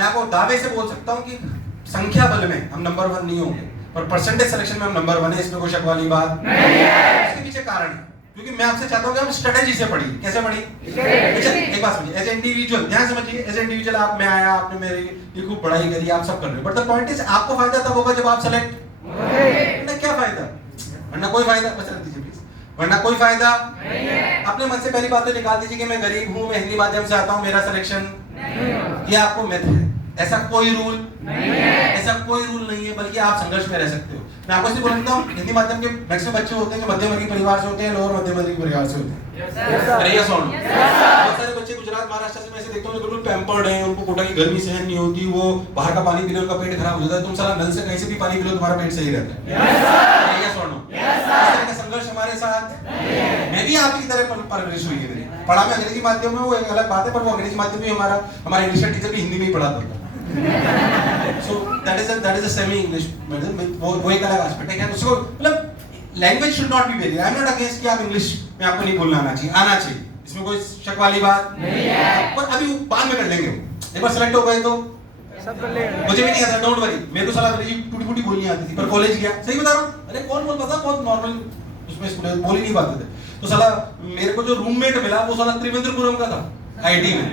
मैं आपको दावे से बोल सकता हूँ कि संख्या बल में हम नंबर 1 नहीं होंगे, पर परसेंटेज सिलेक्शन में हम नंबर 1 है, इसमें कोई शक वाली बात नहीं है। इसके पीछे कारण है, क्योंकि मैं आपसे चाहता हूँ कि आप स्ट्रेटेजी से पढ़िए। कैसे पढ़िए? एक बात समझिए, एज इंडिविजुअल ध्यान समझिए, एज इंडिविजुअल आप में आया, आपने मेरी ये खूब पढ़ाई करी, आप सब कर रहे हो, बट द पॉइंट इज आपको फायदा तब होगा जब आप सेलेक्ट होंगे। क्या फायदा? वरना कोई फायदा, बस रख दीजिए प्लीज, वरना कोई फायदा नहीं है। अपने मन से पहली बात तो निकाल दीजिए कि मैं गरीब हूँ, मैं हिंदी माध्यम से आता हूँ, मेरा सिलेक्शन नहीं होगा। ये आपको मिथ है, ऐसा कोई रूल नहीं है, ऐसा कोई रूल नहीं है, बल्कि आप संघर्ष में रह सकते हो। मैं आपको सिर्फ बोलता हूँ, हिंदी माध्यम के मैक्सिमम बच्चे होते हैं जो मध्यम वर्गीय परिवार से होते हैं, लोअर मध्यम वर्गीय परिवार से होते हैं। अरे ये सुनो, बहुत सारे बच्चे गुजरात महाराष्ट्र से मैं ऐसे देखता हूँ जो बिल्कुल पैम्पर्ड हैं, उनको कोटा की गर्मी सहन नहीं होती, वो बाहर का पानी पी ले उनका पेट खराब हो जाता है। तुम साला नल से कहीं से भी पानी पी लो तुम्हारा पेट सही रहता है। ये सुनो, इस तरह का संघर्ष हमारे साथ मैं भी आपकी तरह परवरिश हुई है मेरी। पढ़ा मैं अंग्रेजी माध्यम में, वो एक अलग बात है, पर वो अंग्रेजी माध्यम भी हमारा इंग्लिश का टीचर भी हिंदी में ही पढ़ाता था। So that is a semi English, वो एक अलग एस्पेक्ट है। उसको मतलब language should not be very, I am not against कि आप इंग्लिश में आपको नहीं बोलना आना चाहिए, इसमें कोई शक वाली बात नहीं है, पर अभी बाद में कर लेंगे। एक बार सेलेक्ट हो गए तो सब कर लेंगे। मुझे भी नहीं आता, डोंट वरी, मेरे को साला अंग्रेजी टूटी-फूटी बोलनी आती थी, पर कॉलेज गया, सही बता रहा हूं, अरे कौन बोलता था, बहुत नॉर्मल उसमें स्टूडेंट बोल ही नहीं पाते थे। तो साला मेरे को जो रूममेट मिला वो साला त्रिवेंद्रपुरम का था, आईटी में।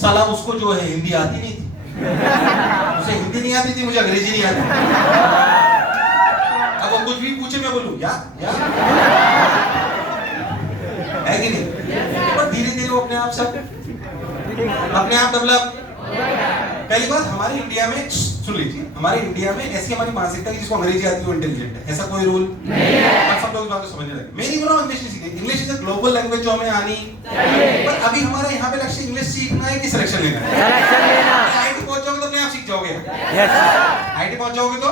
साला उसको जो है हिंदी आती नहीं थी, उसे हिंदी नहीं आती थी, मुझे अंग्रेजी नहीं आती। अब वो कुछ भी पूछे मैं बोलूं या है कि नहीं? पर धीरे धीरे वो अपने आप डेवलप। पहली बात, हमारे इंडिया में सुन लीजिए, हमारे इंडिया में ऐसी हमारी मानसिकता है कि जिसको अंग्रेजी आती है वो इंटेलिजेंट है, ऐसा कोई रूल नहीं है। आप सब लोग इस बात को समझने लगे। मैं नहीं बोल रहा हूं इंग्लिश नहीं सीखें, English is a global language जो हमें आनी चाहिए, पर अभी हमारे यहाँ पे लक्ष्य इंग्लिश सीखना है कि सिलेक्शन लेना है? सिलेक्शन लेना। आईटी पहुंच जाओगे तो अपने आप सीख जाओगे। यस, आईटी पहुंच जाओगे तो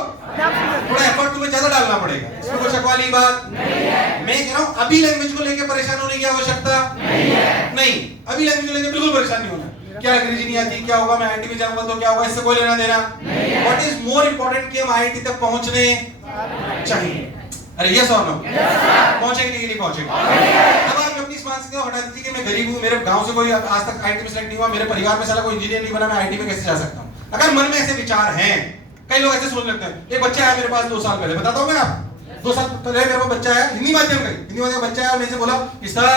थोड़ा एफर्ट तुम्हें ज्यादा डालना पड़ेगा, इसमें कोई शक वाली बात नहीं है। मैं कह रहा हूं अभी लैंग्वेज को लेकर परेशान होने की आवश्यकता नहीं है। नहीं, अभी लैंग्वेज को लेकर बिल्कुल परेशान नहीं होना। क्या अंग्रेजी नहीं आती, क्या होगा, मैं आईटी में जाऊंगा तो क्या होगा, इससे कोई लेना देना नहीं है। व्हाट इज मोर इंपॉर्टेंट कि हम आईटी तक पहुंचने चाहिए। अरे यस और नो? पहुंचेंगे कि नहीं पहुंचेंगे? अब आप अपनी इस मानसिकता को हटा दीजिए कि मैं गरीब हूं, मेरे गांव से कोई आज तक आईटी में सेलेक्ट नहीं हुआ, मेरे परिवार में साला कोई इंजीनियर नहीं बना, मैं आईटी में कैसे जा सकता हूं? अगर मन में ऐसे विचार हैं, कई लोग ऐसे सोच लगते हैं। एक बच्चा आया मेरे पास 2 साल पहले, बताता हूं मैं आप, 2 साल पहले मेरे पास बच्चा आया, हिंदी माध्यम का बच्चा आया, मेरे से बोला कि सर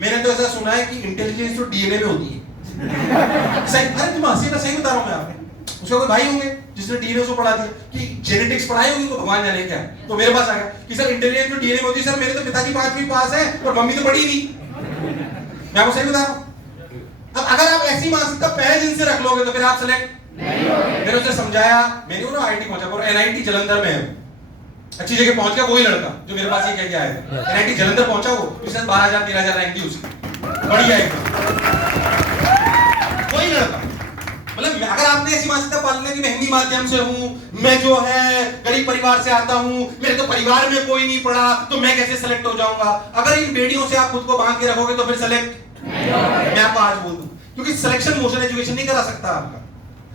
मैंने तो ऐसा सुना है कि इंटेलिजेंस तो डीएनए में होती है। सही? अरे तुम हंसी ना, सही बता रहा हूं मैं आपको। उसके कोई भाई होंगे जिसने डीएनए को पढ़ा दिया कि जेनेटिक्स पढ़ाई होगी, तो भगवान जाने क्या। तो मेरे पास आ गया कि सर इंटेलिजेंस तो डीएनए में होती है। सर मेरे तो पिताजी 5वीं पास है और मम्मी तो पढ़ी नहीं। मैं आपको सही बता रहा हूं। अब अगर आप ऐसी मानसिकता पहले दिन से रख लोगे तो फिर आप सेलेक्ट नहीं होगे। मैंने उसे समझाया, मैंने वो आईटी पहुंचा, और एनआईटी जलंधर में है, अच्छी जगह पहुंच गया। वही लड़का जो मेरे पास ये कह के आया था, एनआईटी जलंधर पहुंचा, वो उसने 12,000-13,000 रैंक थी उसकी, बढ़िया एकदम। वही लड़का, मतलब अगर आपने ऐसी मानसिकता पाल ली कि मैं हिंदी माध्यम से हूं, मैं जो है गरीब परिवार से आता हूं, मेरे तो परिवार में कोई नहीं पढ़ा, तो मैं कैसे सेलेक्ट हो जाऊंगा? अगर इन बेड़ियों से आप खुद को बांध के रखोगे तो फिर सेलेक्ट नहीं होगे। मैं आपको आज बोल दूं, क्योंकि सिलेक्शन मोशन एजुकेशन नहीं करा सकता आपका।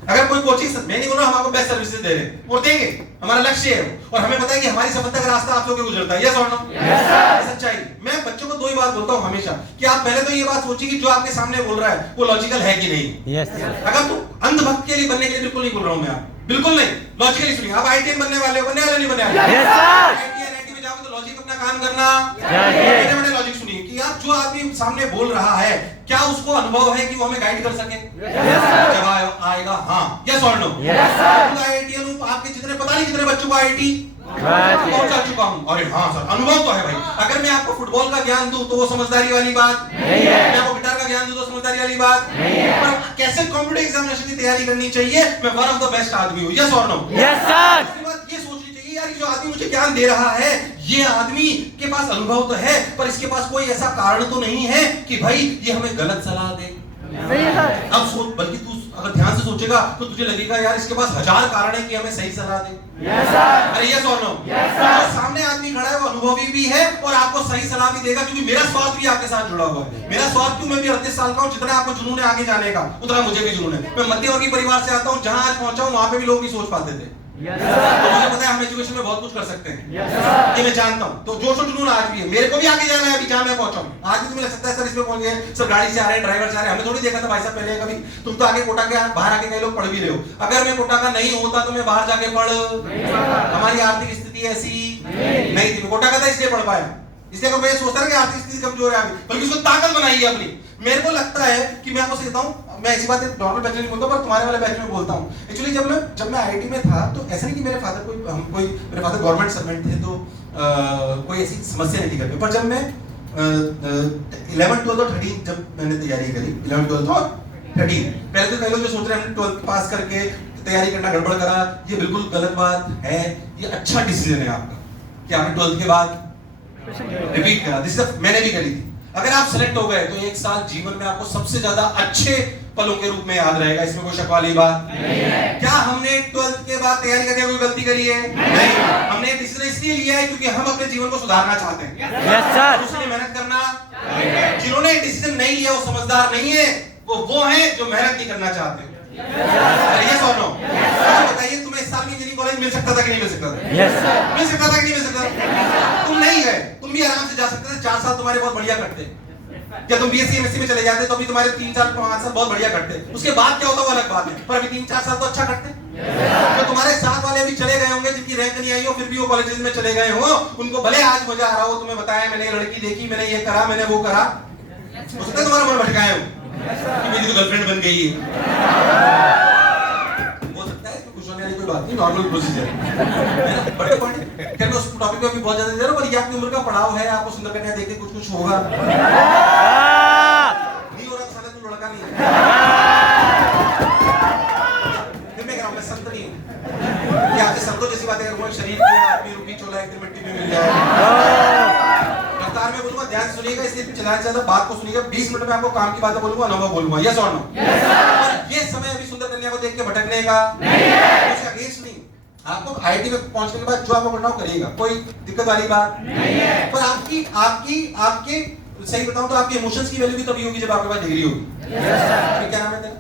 अगर कोई कोचिंग, मैं नहीं बोल रहा हम आपको बेस्ट सर्विसेज दे रहे हैं, वो देंगे, हमारा लक्ष्य है, और हमें पता है कि हमारी सफलता का रास्ता आप लोगों के गुजरता है। यस और नो? Yes sir. सच्चाई। मैं बच्चों को 2 ही बात बोलता हूं हमेशा, कि आप पहले तो ये बात सोचिए कि जो आपके सामने बोल रहा है वो लॉजिकल है कि नहीं। Yes sir. अगर तो अंधभक्त के लिए बनने के लिए बिल्कुल नहीं बोल रहा हूं मैं, आप बिल्कुल नहीं, लॉजिकली सुनिए। आप आईटीएन बनने वाले हो, बनने वाले नहीं बनने वाले? Yes sir. आईटी में जाओगे तो लॉजिक अपना काम करना चाहिए। बड़े लॉजिक सुनिए कि यार जो आदमी सामने बोल रहा है, क्या उसको अनुभव है कि वो हमें गाइड कर सके? Yes sir. जवाब आएगा हां, यस और नो? Yes sir. आईटीएन आपके जितने पता नहीं कितने बच्चों को आईटी पहुंचा चुका हूं। अरे हाँ सर, अनुभव तो है भाई। अगर मैं आपको फुटबॉल का ज्ञान दूं तो वो समझदारी वाली बात नहीं है, मैं आपको गिटार का ज्ञान दूं तो समझदारी वाली बात नहीं है। पर कैसे कॉम्पिटिटिव एग्जामिनेशन की तैयारी करनी चाहिए, मैं वन ऑफ द बेस्ट आदमी हूं। यस और नो? Yes sir. इसके बाद ये सोचनी चाहिए यार, जो आदमी मुझे ज्ञान दे रहा है, ये आदमी के पास अनुभव तो है, पर इसके पास कोई ऐसा कारण तो नहीं है कि भाई ये हमें गलत सलाह दे। अब सोच, बल्कि तू अगर ध्यान से सोचेगा तो तुझे लगेगा यार इसके पास 1000 कारण है कि हमें सही सलाह दे। Yes sir. अरे यस और नो? Yes sir. सामने आदमी खड़ा है वो अनुभवी भी है और आपको सही सलाह भी देगा, क्योंकि मेरा स्वार्थ भी आपके साथ जुड़ा हुआ है। मेरा स्वार्थ क्यों, मैं भी 38 साल का हूं, जितना आपको जुनून है आगे जाने का उतना मुझे भी जुनून है। मैं मध्य वर्गीय परिवार से आता हूं, जहां आज पहुंचा हूं वहां पे भी लोग नहीं सोच पाते थे। तो मुझे पता है हम एजुकेशन में बहुत कुछ कर सकते हैं, ये मैं जानता हूँ। तो जोश और जुनून आज भी है, मेरे को भी आगे जाना है। अभी जहाँ मैं पहुंचा हूँ आज भी तुम्हें लग सकता है सर इसमें पहुंच गए, सब गाड़ी से आ रहे हैं, ड्राइवर से आ रहे हैं। हमने थोड़ी देखा था भाई साहब पहले कभी, तुम तो आगे कोटा के बाहर आके कई लोग पढ़ भी रहे हो। अगर मैं कोटा का नहीं होता तो मैं बाहर जाके पढ़, हमारी आर्थिक स्थिति ऐसी नहीं थी। कोटा का था इसलिए पढ़ पाया, इसलिए अगर मैं सोचता कि आर्थिक स्थिति कमजोर है अभी, बल्कि उसको ताकत बनाई है अपनी। मेरे को लगता है कि मैं आपको कहता हूँ, मैं ऐसी बात नॉर्मल बैच में नहीं बोलता, पर तुम्हारे वाले बैच में बोलता हूँ। एक्चुअली जब मैं आईआईटी में था तो ऐसा नहीं कि मेरे फादर मेरे फादर गवर्नमेंट सर्वेंट थे, तो कोई ऐसी समस्या नहीं थी घर में। पर जब मैं 11, 12 और 13 जब मैंने तैयारी करी, 11, 12 और 13, पहले तो कई लोग जो सोच रहे हैं 12th पास करके तैयारी करना गड़बड़ करा, ये बिल्कुल गलत बात है। ये अच्छा डिसीजन है आपका कि आपने 12th के बाद रिपीट करा। दिस मैंने भी करी थी। अगर आप सेलेक्ट हो गए तो एक साल जीवन में आपको सबसे ज्यादा अच्छे पलों के रूप में याद रहेगा, इसमें कोई शक वाली बात नहीं है। क्या हमने 12th के बाद तैयारी करके कोई गलती करी है? नहीं। हमने डिसीजन इसलिए लिया है क्योंकि हम अपने जीवन को सुधारना चाहते हैं। Yes sir. उसके लिए मेहनत करना। जिन्होंने डिसीजन नहीं लिया वो समझदार नहीं है, वो हैं जो मेहनत नहीं करना चाहते। ये सुनो, बताइए तुम्हें इस साल में इंजीनियरिंग कॉलेज मिल सकता था कि नहीं मिल सकता था? Yes sir. मिल सकता था कि नहीं मिल सकता? तुम नहीं गए, तुम भी आराम से जा सकते थे। 4 साल तुम्हारे बहुत बढ़िया कटते। क्या तुम बीएससी एमएससी में चले जाते तो अभी तुम्हारे 3 साल 5 साल बहुत बढ़िया कटते। उसके बाद क्या होता वो अलग बात है, पर अभी 3-4 साल तो अच्छा कटते। तो तुम्हारे साथ वाले अभी चले गए होंगे जिनकी रैंक नहीं आई हो, फिर भी वो कॉलेजेस में चले गए हो, उनको भले आज मजा आ रहा हो, तुम्हें बताया मैंने ये लड़की देखी, मैंने ये करा, मैंने वो करा, हो सकता है तुम्हारा मन भटकाए हो कि मेरी तो गर्लफ्रेंड बन गई है। कोई बात नहीं, नॉर्मल प्रोसीजर है। बट पॉइंट क्या मैं उस टॉपिक पे भी बहुत ज्यादा दे रहा हूं, पर ये आपकी उम्र का पड़ाव है, आपको सुंदर कन्या देख के कुछ होगा। नहीं हो रहा तो साले तू लड़का नहीं है। फिर मैं कह रहा हूं मैं संत नहीं हूं कि आपसे संतों जैसी बातें करूंगा। शरीर की आदमी रुकी चोला एक दिन मिट्टी में मिल जाए। रफ्तार में बोलूंगा, ध्यान से सुनिएगा, इसलिए ज्यादा से ज्यादा बात को सुनिएगा। 20 मिनट में आपको काम की बातें बोलूंगा, अनुभव बोलूंगा। यस और नो? और ये समय अभी सुंदर कन्या को देख के भटकने का नहीं है, उसका अगेंस्ट नहीं। आपको आईआईटी में पहुंचने के बाद जो आपको करना हो करिएगा, कोई दिक्कत वाली बात नहीं है। पर आपके सही बताऊं तो आपके इमोशंस की वैल्यू भी तभी होगी जब आपके पास डिग्री होगी। क्या नाम है तेरा?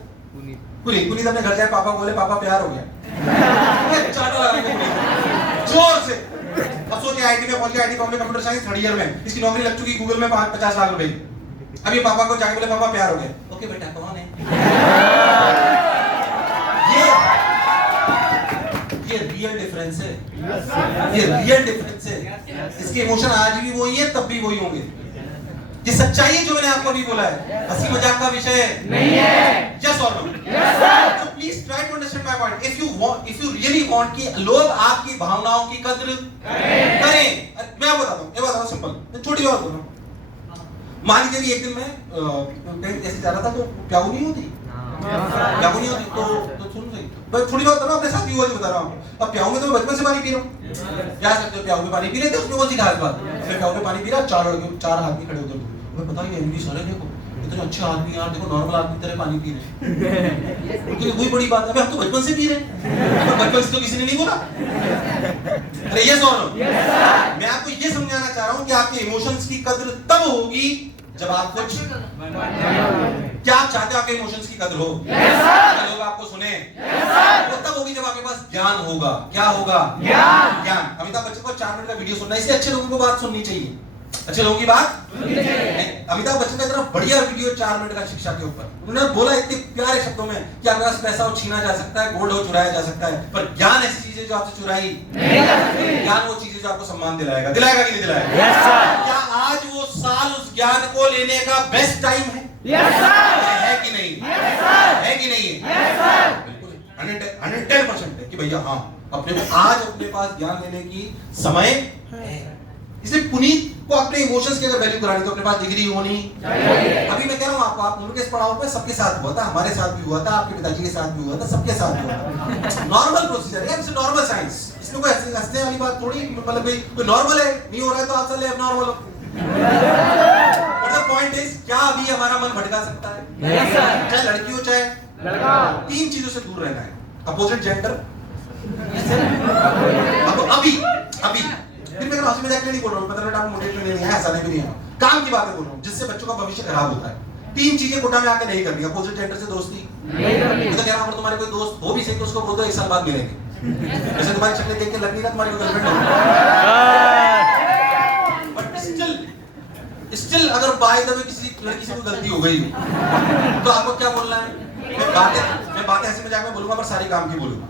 पुनीत। अपने घर जाए पापा बोले पापा प्यार हो गया, चाटा लगा जोर से। अब सोचिए आईआईटी में पहुंच गया, आईआईटी में कंप्यूटर साइंस 3rd ईयर में, इसकी नौकरी लग चुकी गूगल में 50 लाख रुपए। अभी पापा को जाके बोले पापा प्यार हो गया। ओके बेटा कौन है? ये रियल डिफरेंस है, ये रियल डिफरेंस है। इसके इमोशन आज भी वही है, तब भी वही होंगे। ये सच्चाई है जो मैंने आपको अभी बोला है, हंसी मजाक का विषय नहीं है। यस और no? Yes sir. So please try to understand my point. If you really want कि लोग आपकी भावनाओं की कद्र करें। मैं आपको बताता हूं, ये बताता हूं सिंपल, मैं छोटी बात बोल रहा हूं। मान लीजिए कि एक दिन मैं ऐसे जा रहा था तो प्याऊ नहीं होती, प्याऊ नहीं होती तो सुन सही, मैं थोड़ी बात कर रहा हूं, अपने साथ ही हुआ बता रहा हूं। अब प्याऊ में तो मैं बचपन से पानी पी रहा हूं, जा सकते हो प्याऊ में पानी पी रहे थे, उसमें कौन सी खास बात? मैं प्याऊ में पानी पी रहा, 4 आदमी खड़े उधर, मैं पता ही इंग्लिश वाले देखो इतने अच्छे आदमी यार, देखो नॉर्मल आदमी तरह पानी पी रहे, उनके लिए वही बड़ी बात है। हम तो बचपन से पी रहे हैं, बचपन से तो किसी ने नहीं बोला। अरे यस और नो? मैं आपको ये समझाना चाह रहा हूं कि आपके इमोशंस की कद्र तब होगी जब आप कुछ क्या आप चाहते हो आपके इमोशंस की कद्र हो, लोग आपको सुने, वो तब होगी जब आपके पास ज्ञान होगा। क्या होगा? ज्ञान। अमिताभ बच्चन को 4 मिनट का वीडियो सुनना है, इसलिए अच्छे लोगों को बात सुननी चाहिए, अच्छे लोगों की बात सुननी चाहिए। अमिताभ बच्चन का इतना बढ़िया वीडियो 4 मिनट का शिक्षा के ऊपर, उन्होंने बोला इतने प्यारे शब्दों में कि आपके पास पैसा हो छीना जा सकता है, गोल्ड हो चुराया जा सकता है, पर ज्ञान ऐसी चीज है जो आपसे चुराई नहीं जा सकती। ज्ञान वो चीज है जो आपको सम्मान दिलाएगा कि नहीं दिलाएगा? Yes sir. क्या आज वो साल उस ज्ञान को लेने का बेस्ट टाइम है? Yes sir. है कि नहीं? Yes sir. है कि नहीं है? Yes sir. बिल्कुल 110% है कि भैया हाँ, अपने को आज अपने पास ज्ञान लेने की समय है। इसलिए पुनीत को अपने इमोशंस की अगर वैल्यू करानी तो अपने पास डिग्री होनी चाहिए। अभी मैं कह रहा हूं आपको, आप उनके इस पड़ाव पे सबके साथ हुआ था, हमारे साथ भी हुआ था, आपके पिताजी के साथ भी हुआ था, सबके साथ हुआ था। नॉर्मल प्रोसीजर है, इट्स नॉर्मल साइंस, इसमें कोई हंसने वाली बात थोड़ी, मतलब कोई नॉर्मल है, नहीं हो रहा है तो आप चले नॉर्मल हो। मतलब पॉइंट इज, क्या अभी हमारा मन भटका सकता है? Yes sir. चाहे लड़की हो चाहे लड़का, 3 चीजों से दूर रहना है। अपोजिट जेंडर, अभी फिर मैं हंसी मजाक नहीं बोल रहा हूँ, मतलब आपको मोटिवेशन नहीं है, ऐसा नहीं भी नहीं है, काम की बातें बोल रहा हूँ जिससे बच्चों का भविष्य खराब होता है। 3 चीजें कोटा में आके नहीं करनी। अपोजिट जेंडर से दोस्ती नहीं करनी, तो कह रहा हूं तुम्हारे कोई दोस्त हो भी सही तो उसको बोल दो 1 साल बाद मिलेंगे, जैसे तुम्हारी शक्ल देख के लग नहीं रहा तुम्हारी गर्लफ्रेंड हो, बट स्टिल अगर बाय द वे किसी लड़की से कोई गलती हो गई तो आपको क्या बोलना है? मैं बातें ऐसे मजाक में बोलूंगा पर सारी काम की बोलूंगा।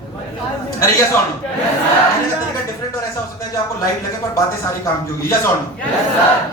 अरे यस और नो? कहने का तरीका डिफरेंट और ऐसा हो सकता है जो आपको लाइट लगे पर बातें सारी काम की होगी। यस और नो?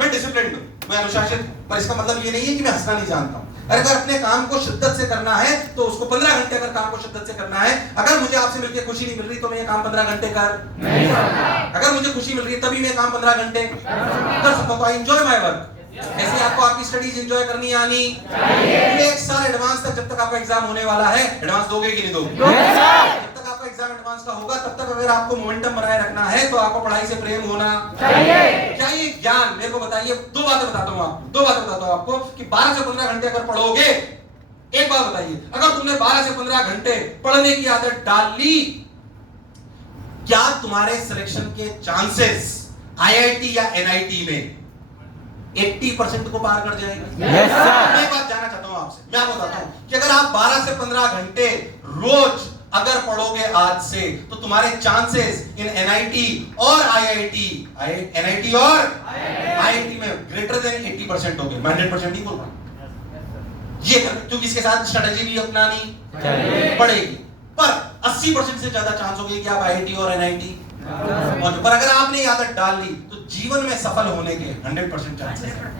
मैं डिसिप्लिन्ड हूं, मैं अनुशासित, पर इसका मतलब ये नहीं है कि मैं हंसना नहीं जानता हूं। अगर अपने काम को शिद्दत से करना है तो उसको 15 घंटे अगर काम को शिद्दत से करना है। अगर मुझे आपसे मिलकर खुशी नहीं मिल रही तो मैं ये काम 15 घंटे कर नहीं सकता। अगर मुझे खुशी मिल रही है तभी मैं काम 15 घंटे कर सकता हूं। I enjoy my work. ऐसे आपको आपकी स्टडीज एंजॉय करनी आनी चाहिए। एक साल एडवांस तक, जब तक आपका एग्जाम होने वाला है, एडवांस दोगे कि नहीं दोगे? जब तक आपका एग्जाम एडवांस का होगा तब तक अगर आपको मोमेंटम बनाए रखना है तो आपको पढ़ाई से प्रेम होना चाहिए। चाहिए ज्ञान। मेरे को बताइए, दो बातें बताता हूं आपको कि 12 से 15 घंटे अगर पढ़ोगे, एक बात बताइए, अगर तुमने 12 से 15 घंटे पढ़ने की आदत डाल ली, क्या तुम्हारे सिलेक्शन के चांसेस आईआईटी या एनआईटी में 80% को पार कर जाएंगे? yes, मैं एक बात जानना चाहता हूं आपसे। मैं आपको बताता हूं कि अगर आप 12 से 15 घंटे रोज अगर पढ़ोगे आज से तो तुम्हारे चांसेस इन एनआईटी और आईआईटी में ग्रेटर देन 80% हो गए। मैं 100% नहीं बोल रहा, ये क्योंकि इसके साथ स्ट्रेटजी भी अपनानी पड़ेगी, पर 80% से ज्यादा चांस हो गए कि आप आईआईटी और एनआईटी। पर अगर आपने आदत डाल ली तो जीवन में सफल होने के 100% चांसेस हैं।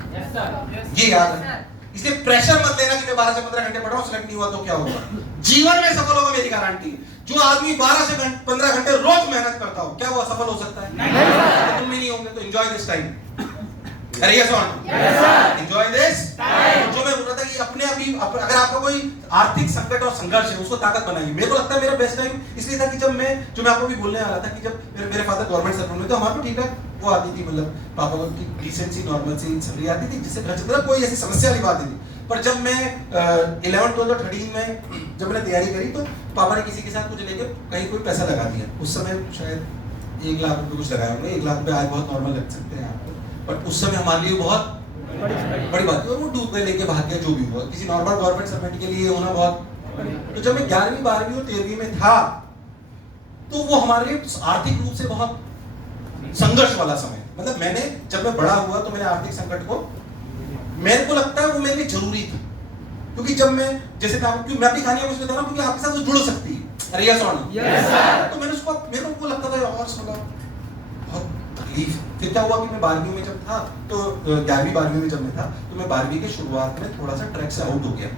ये याद रखना। इसलिए प्रेशर मत लेना कि मैं 12 से 15 घंटे पढ़ रहा हूं, सिलेक्ट नहीं हुआ तो क्या होगा। जीवन में सफल होगा, मेरी गारंटी। जो आदमी 12 से 15 घंटे रोज मेहनत करता हो, क्या वो असफल हो सकता है? नहीं। तुम भी नहीं होंगे तो एंजॉय दिस टाइम। अरे यस और नो? Enjoy this time. जो मैं बोल रहा था कि अपने अभी अगर आपका कोई आर्थिक संकट और संघर्ष है उसको ताकत बनाइए। मेरे को लगता है मेरा बेस्ट टाइम इसलिए था कि जब मैं आपको भी बोलने वाला था कि जब मेरे फादर गवर्नमेंट सर्वेंट में, तो हमारे को ठीक है वो आती थी, मतलब पापा को डिसेंट सी नॉर्मल सी सैलरी आती थी जिससे घर चलता था, कोई ऐसी समस्या वाली बात नहीं थी। पर जब मैं 11, 12 और 13 में जब मैंने तैयारी करी तो पापा ने किसी के साथ मुझे लेके कहीं कोई पैसा लगा दिया। उस समय शायद 1 लाख रुपए कुछ लगाए होंगे। 1 लाख रुपए आज बहुत नॉर्मल लग सकते हैं आपको, बट उस समय हमारे लिए बहुत बड़ी बात थी। और वो डूब गए, लेके भाग गया, जो भी हुआ। किसी नॉर्मल गवर्नमेंट सर्वेंट के लिए होना बहुत। तो जब मैं 11वीं 12वीं और 13वीं में था तो वो हमारे लिए आर्थिक रूप से बहुत संघर्ष वाला समय। मतलब मैंने जब मैं बड़ा हुआ तो मैंने आर्थिक संकट को, मेरे को लगता है वो मेरे लिए जरूरी था, क्योंकि जब मैं जैसे मैं अपनी कहानियां कुछ बता रहा हूं क्योंकि आपके साथ वो जुड़ सकती है। अरे यस और नो? तो मेरे को लगता था और बहुत तकलीफ। फिर क्या हुआ कि मैं 12वीं में जब था तो 11वीं 12वीं में जब मैं था तो मैं 12वीं के शुरुआत में थोड़ा सा ट्रैक से आउट हो गया।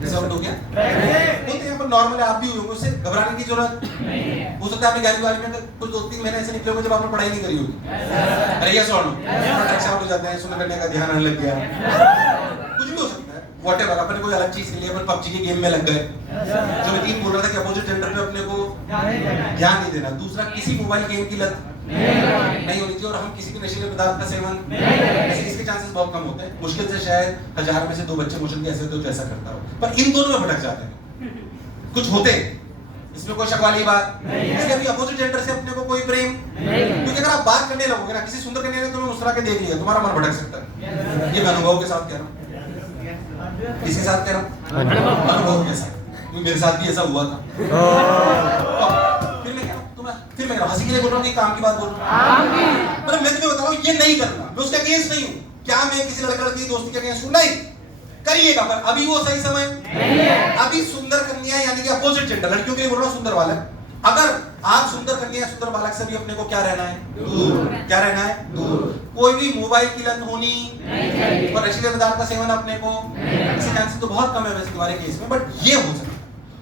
कैसे आउट हो गया? होते हैं पर नॉर्मल आप भी हुए होंगे, उससे घबराने की जरूरत नहीं है। हो सकता है आपने 11वीं 12वीं में कुछ 2-3 महीने ऐसे निकले होंगे जब आपने पढ़ाई नहीं करी होगी। अरे यस और नो? ट्रैक से आउट हो जाते हैं, सुनने करने का ध्यान आने लग गया, कुछ भी हो सकता है। व्हाटएवर, अपने कोई अलग चीज के लिए अपन पबजी के गेम में लग गए। जो मैं 3 बोल रहा था कि अपोजिट जेंडर पे अपने को ध्यान नहीं देना। दूसरा, किसी मोबाइल गेम की लत नहीं होनी चाहिए, और हम किसी भी नशीले पदार्थ का सेवन ऐसे इसके चांसेस बहुत कम होते हैं। मुश्किल से शायद 1000 में से 2 बच्चे मोशन के ऐसे होते तो ऐसा करता हो, पर इन दोनों में भटक जाते हैं। कुछ होते हैं, इसमें कोई शक वाली बात नहीं है। इसलिए अभी अपोजिट जेंडर से अपने को कोई प्रेम नहीं, क्योंकि अगर आप बात करने लगोगे ना, किसी सुंदर कन्या ने तुम्हें मुस्कुरा के देख लिया, तुम्हारा मन भटक सकता है। ये मैं अनुभव के साथ कह रहा हूँ। किसके साथ कह रहा हूँ? अनुभव के साथ, क्योंकि मेरे साथ भी ऐसा हुआ था। फिर मैं हंसी के लिए बोल रहा हूँ कि काम की बात बोल रहा हूँ। मतलब मैं तुम्हें बता रहा हूँ ये नहीं करना, मैं उसके अगेंस्ट नहीं हूँ। क्या मैं किसी लड़का लड़की की दोस्ती के अगेंस्ट हूँ? नहीं, करिएगा, पर अभी वो सही समय नहीं है। अभी सुंदर कन्या यानी कि अपोजिट जेंडर लड़कियों के लिए बोल रहा हूँ, सुंदर बालक। अगर आप सुंदर कन्या सुंदर बालक से भी अपने को क्या रहना है? दूर। क्या रहना है? दूर। कोई भी मोबाइल की लत होनी नहीं, और नशीले पदार्थ का सेवन अपने को इसके चांसेस तो बहुत कम है वैसे तुम्हारे केस में, बट ये हो सकता है।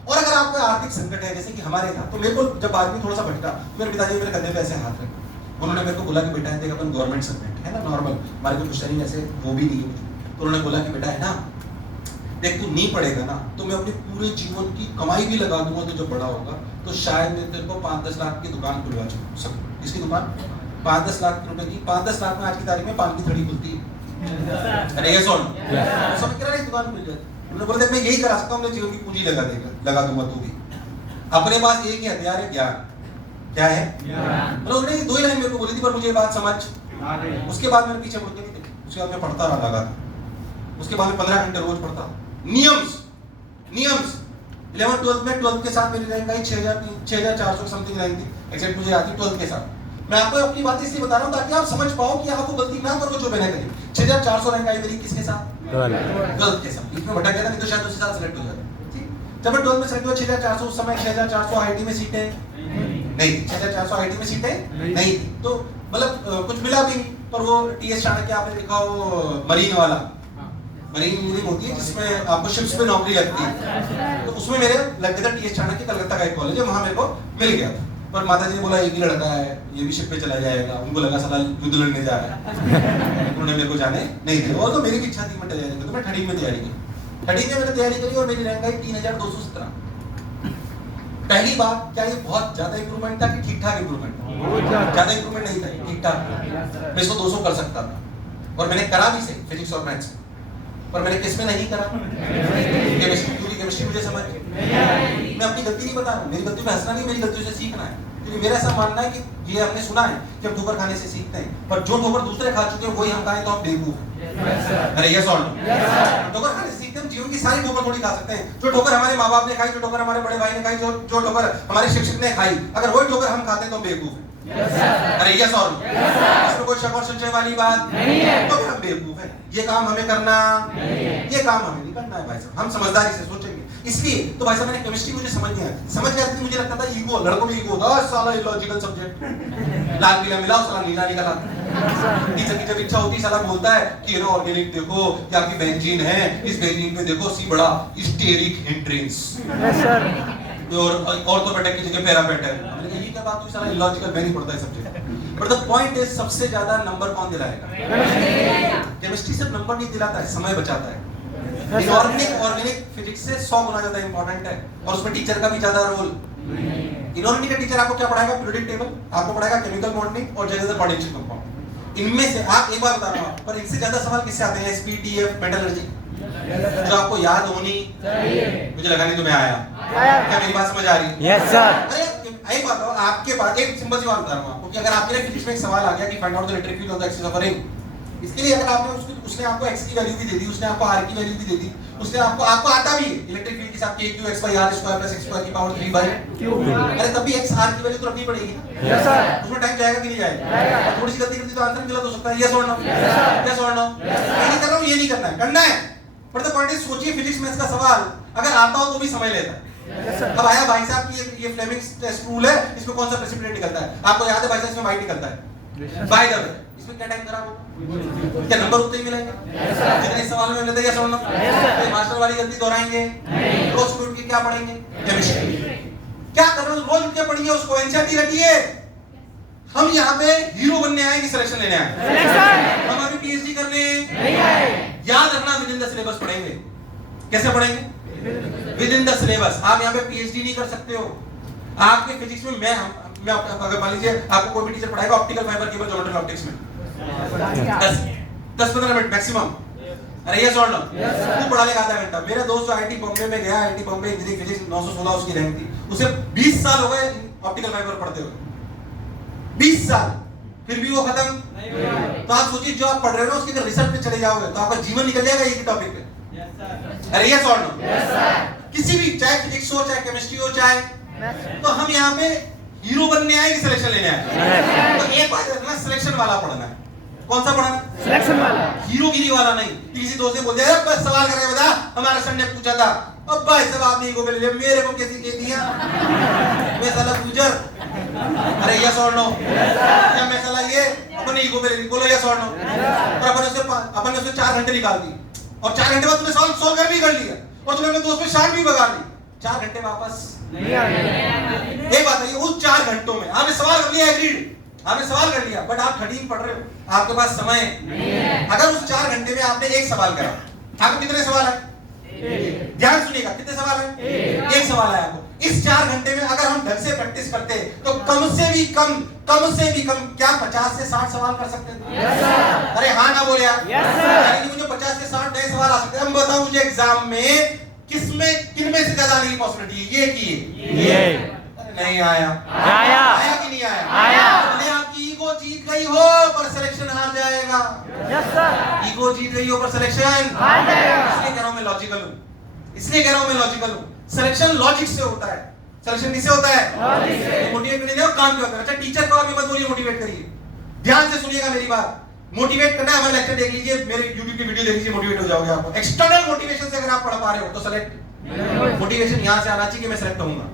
और अगर आपका आर्थिक संकट है जैसे कि हमारे था, तो मेरे को जब आदमी थोड़ा सा भटका, मेरे पिताजी मेरे कंधे पे ऐसे हाथ रखे, उन्होंने मेरे को बोला कि बेटा देख अपन गवर्नमेंट सर्वेंट है ना, नॉर्मल हमारे को कुछ नहीं, ऐसे वो भी नहीं है। तो उन्होंने बोला कि बेटा है ना, देख तू नहीं पढ़ेगा ना तो मैं अपने पूरे जीवन की कमाई भी लगा दूंगा, तो जब बड़ा होगा तो शायद मैं तेरे को 5-10 लाख की दुकान खुलवा सकूं। इसकी दुकान 5-10 लाख रुपए की, 5-10 लाख में आज की तारीख में पान की थड़ी खुलती है। अरे ये सुन, समझ के रहा दुकान खुल जाती। उन्होंने बोला मैं यही करा सकता हूँ, अपने जीवन की पूंजी लगा दूंगा तू भी। अपने पास एक ही हथियार है, ज्ञान। क्या है? मतलब उन्होंने 2 ही लाइन मेरे को बोली थी, पर मुझे ये बात समझ उसके बाद मैंने पीछे मुड़ के नहीं देखा। उसके बाद मैं पढ़ता रहा लगा, उसके बाद में 15 घंटे रोज पढ़ता। नियम्स 11 12 में 12 के साथ मेरी रैंक आई 6400 समथिंग रैंक थी, एक्सेप्ट मुझे आती 12 के साथ। मैं आपको अपनी बात इसलिए बता रहा हूँ ताकि आप समझ पाओ कि आपको गलती ना करो जो मैंने करी। 6400 रैंक आई मेरी किसके साथ? 12 के साथ। इसमें भटक गया था, नहीं तो शायद उसी साल सेलेक्ट हो जाता। ठीक, जब मैं 12 में सेलेक्ट हुआ 6400, उस समय 6400 आईटी में सीटें नहीं थी, 6400 आईटी में सीटें नहीं थी, तो मतलब कुछ मिला भी नहीं। पर वो टीएस चाणक्य आपने देखा हो मरीन वाला, मरीन इंजीनियरिंग होती है जिसमें आपको शिप्स पे नौकरी लगती है, तो उसमें मेरे लग गया था टीएस चाणक्य, कलकत्ता का एक कॉलेज है, वहां मेरे को मिल गया था। पर माता जी ने बोला एक ही लड़का है, ये भी शिप पे चला जाएगा, उनको लगा साला युद्ध लड़ने जा रहा है, उन्होंने मेरे को जाने नहीं दिया। और तो मेरी भी इच्छा थी मैं तैयारी करूं, तो मैं ठड़ी में तैयारी की, ठड़ी में मैंने तैयारी करी और मेरी रैंक आई 3217। पहली बात, क्या ये बहुत ज्यादा इंप्रूवमेंट था कि ठीक ठाक इंप्रूवमेंट था? ज्यादा इंप्रूवमेंट नहीं था, ठीक ठाक। मैं इसको 200 कर सकता था और मैंने करा भी सही फिजिक्स और मैथ्स, पर मैंने किस में नहीं करा? केमिस्ट्री, क्योंकि केमिस्ट्री मुझे समझ मैं अपनी गलती नहीं बता रहा हूँ, मेरी गलती में हंसना नहीं, मेरी गलतियों से सीखना है। क्योंकि मेरा ऐसा मानना है कि ये हमने सुना है कि हम ठोकर खाने से सीखते हैं, पर जो ठोकर दूसरे खा चुके हैं वही हम खाएं तो हम बेवकूफ हैं। अरे यस और नो? ठोकर खाने से सीखते हम, जीवन की सारी ठोकर थोड़ी खा सकते हैं। जो ठोकर हमारे माँ बाप ने खाई, जो ठोकर हमारे बड़े भाई ने खाई, जो ठोकर हमारे शिक्षक ने खाई, अगर वही ठोकर हम खाते हैं तो हम बेवकूफ हैं। अरे यस और नो? इसमें कोई शक और संशय वाली बात नहीं है, तो हम बेवकूफ हैं। ये काम हमें करना, ये काम हमें नहीं करना है भाई साहब, हम समझदारी से सोचेंगे। इसलिए तो भाई साहब मैंने केमिस्ट्री मुझे समझ नहीं आती, समझ नहीं आती, मुझे लगता था ईगो, लड़कों में ईगो होता है, साला इलॉजिकल सब्जेक्ट, लाल पीला मिला साला नीला निकला। टीचर की जब इच्छा होती साला बोलता है कि ये ऑर्गेनिक देखो, ये आपकी बेंजीन है, इस बेंजीन में देखो सी बड़ा स्टेरिक हिंड्रेंस, और ऑर्थोपेडिक की जगह पैरापेट है। हमने कहा ये क्या बात हुई, साला इलॉजिकल मैं नहीं पढ़ता है subject. But the point is सबसे ज्यादा नंबर कौन दिलाएगा? केमिस्ट्री सिर्फ नंबर नहीं दिलाता है, समय बचाता है। इनऑर्गेनिक फिजिक्स से 100 गुना ज्यादा इंपॉर्टेंट है, और उसमें टीचर का भी ज्यादा रोल। इनऑर्गेनिक का टीचर आपको क्या पढ़ाएगा? पीरियोडिक टेबल, आपको पढ़ाएगा केमिकल बॉन्डिंग और जैसे पॉटेंशियल कंपाउंड। इनमें से आप एक बार बता रहा हूं, पर इनसे ज्यादा सवाल किससे आते हैं? एसपीटीएफ, मेटलर्जी, जो आपको याद होनी चाहिए। मुझे लगा नहीं तुम्हें आया, क्या मेरी बात समझ आ रही है? Yes sir. अरे एक बात हो, आपके पास एक सिंपल सी बात बता रहा हूं आपको कि अगर आपके लिए फिजिक्स में एक सवाल आ गया कि find out the electric field of the axis of a ring, इसके लिए अगर आपने उसने आपको x की वैल्यू भी दे दी, उसने आपको r की वैल्यू भी दे दी, उसने आपको आता भी है इलेक्ट्रिक फील्ड के साथ k q x by r square plus x square की पावर 3 बाय q, अरे तब भी x r की वैल्यू तो रखनी पड़ेगी। Yes sir. उसमें टाइम जाएगा कि नहीं जाएगा? और थोड़ी सी गलती करती तो आंसर गलत हो सकता है। यस और नो? यस और नो? मैं नहीं कर रहा हूं, ये नहीं करना है, करना है। पर द पॉइंट इज, सोचिए फिजिक्स मैथ्स का सवाल अगर आता हो तो भी समझ लेता है। अब आया भाई साहब की ये फ्लेमिंग्स टेस्ट रूल है, इसमें कौन सा प्रेसिपिटेट निकलता है? आपको याद है भाई साहब इसमें व्हाइट निकलता है। बाय द वे इसमें क्या टाइम खराब होगा? क्या नंबर उतने ही मिलेंगे जितने इस सवाल में मिलते हैं? समझ लो, मास्टर वाली गलती दोहराएंगे? रोज उठ के क्या पढ़ेंगे? केमिस्ट्री। क्या कर रहे हो? रोज उठ के पढ़िए उसको, एनसीईआरटी रखिए। हम यहाँ पे हीरो बनने आए कि सिलेक्शन लेने आए? हम अभी पीएचडी करने नहीं आए। याद रखना, विद इन द सिलेबस पढ़ेंगे। कैसे पढ़ेंगे? With in the syllabus. आप यहाँ पे पीएचडी नहीं कर सकते हो। आपके फिजिक्स में मैं अगर मान लीजिए आपको कोई भी टीचर पढ़ाएगा optical fibre cable geometry optics में 10-15 मिनट मैक्सिमम। अरे यस और नो? वो पढ़ा लेगा आधा घंटा। मेरा दोस्त जो आईआईटी बॉम्बे में गया, आईआईटी बॉम्बे इंजीनियरिंग फिजिक्स 916 उसकी रैंक थी, उसे 20 साल हो गए ऑप्टिकल फाइबर पढ़ते हुए, 20 साल, फिर भी वो खत्म नहीं हुआ। तो आप सोचिए जो आप पढ़ रहे हो ना उसके अगर रिसर्च पे चले जाओगे तो आपका जीवन निकल जाएगा एक ही टॉपिक पे। अरे यस और नो? किसी भी, चाहे फिजिक्स हो, चाहे केमिस्ट्री हो, चाहे, तो हम यहाँ पे हीरो बनने आए कि सिलेक्शन लेने आए? तो एक बात रखना, सिलेक्शन वाला पढ़ना है। कौन सा पढ़ना? सिलेक्शन वाला, हीरोगिरी वाला नहीं। किसी दोस्त ने बोल दिया बस सवाल करके बता, हमारा सर ने पूछा था, अब भाई साहब आपने ईगो पे ले लिया, मेरे को कैसे कह दिया मैं साला गुजर। अरे यस और नो? क्या मैं साला ये अपने ईगो पे ले ली? बोलो यस और नो? और अपन ने उसे 4 घंटे निकाल दी, और 4 घंटे बाद तुमने सॉल्व कर भी कर लिया, और तुमने अपने दोस्त पे शान भी बगा ली। 4 घंटे वापस नहीं आए। एक बात है, उस 4 घंटों में आपने सवाल कर लिया, एग्रीड, आपने सवाल कर लिया, बट आप 13 पढ़ रहे हो, आपके पास समय नहीं है। अगर उस 4 घंटे में आपने एक सवाल करा, आपको कितने सवाल है? ध्यान सुनिएगा, कितने सवाल है? एक सवाल है आपको। इस 4 घंटे में अगर हम ढंग से प्रैक्टिस करते तो कम से भी कम क्या 50 से 60 सवाल कर सकते थे? अरे हाँ ना बोले यार? यानी कि मुझे 50 से 60 नए सवाल आ सकते हैं। हम बताओ मुझे एग्जाम में किनमें से ज्यादा नहीं पॉसिबिलिटी है? ये की ये नहीं आया कि नहीं आया? भले आपकी ईगो जीत गई हो पर सिलेक्शन हार जाएगा। Yes sir. ईगो जीत गई हो पर सिलेक्शन हार जाएगा। इसलिए कह रहा हूं मैं लॉजिकल हूं, सिलेक्शन लॉजिक से होता है। सिलेक्शन किससे होता है? लॉजिक से। मोटिवेट करने जाओ, काम क्यों करना? अच्छा टीचर को आप ये मत बोलिए मोटिवेट करिए, ध्यान से सुनिएगा मेरी बात। मोटिवेट करना है, हमारे लेक्चर देख लीजिए, मेरे YouTube की वीडियो देख लीजिए, मोटिवेट हो जाओगे आप। एक्सटर्नल मोटिवेशन से अगर आप पढ़ पा रहे हो तो सेलेक्ट। मोटिवेशन यहां से आना चाहिए कि मैं सेलेक्ट होऊंगा।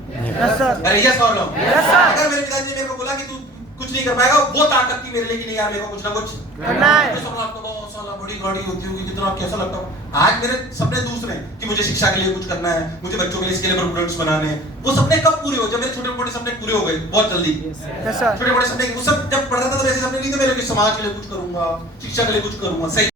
Yes sir. अरे यस और नो। Yes sir. अगर मेरे पिताजी ने मेरे को बोला कि तू कुछ नहीं कर पाएगा, वो ताकत थी मेरे लिए कि नहीं यार मेरे को कुछ ना कुछ करना है। तो सब आपको बहुत साला बड़ी गाड़ी होती होगी, कितना कैसा लगता है। आज मेरे सपने दूसरे हैं कि मुझे शिक्षा के लिए कुछ करना है, मुझे बच्चों के लिए स्केलेबल प्रोडक्ट्स बनाने हैं। वो सपने कब पूरे हो? जब मेरे छोटे मोटे सपने पूरे हो गए बहुत जल्दी। Yes sir. छोटे मोटे सपने वो सब जब पढ़ता था तो वैसे सपने नहीं थे मेरे कि समाज के लिए कुछ करूंगा, शिक्षा के लिए कुछ करूंगा। सही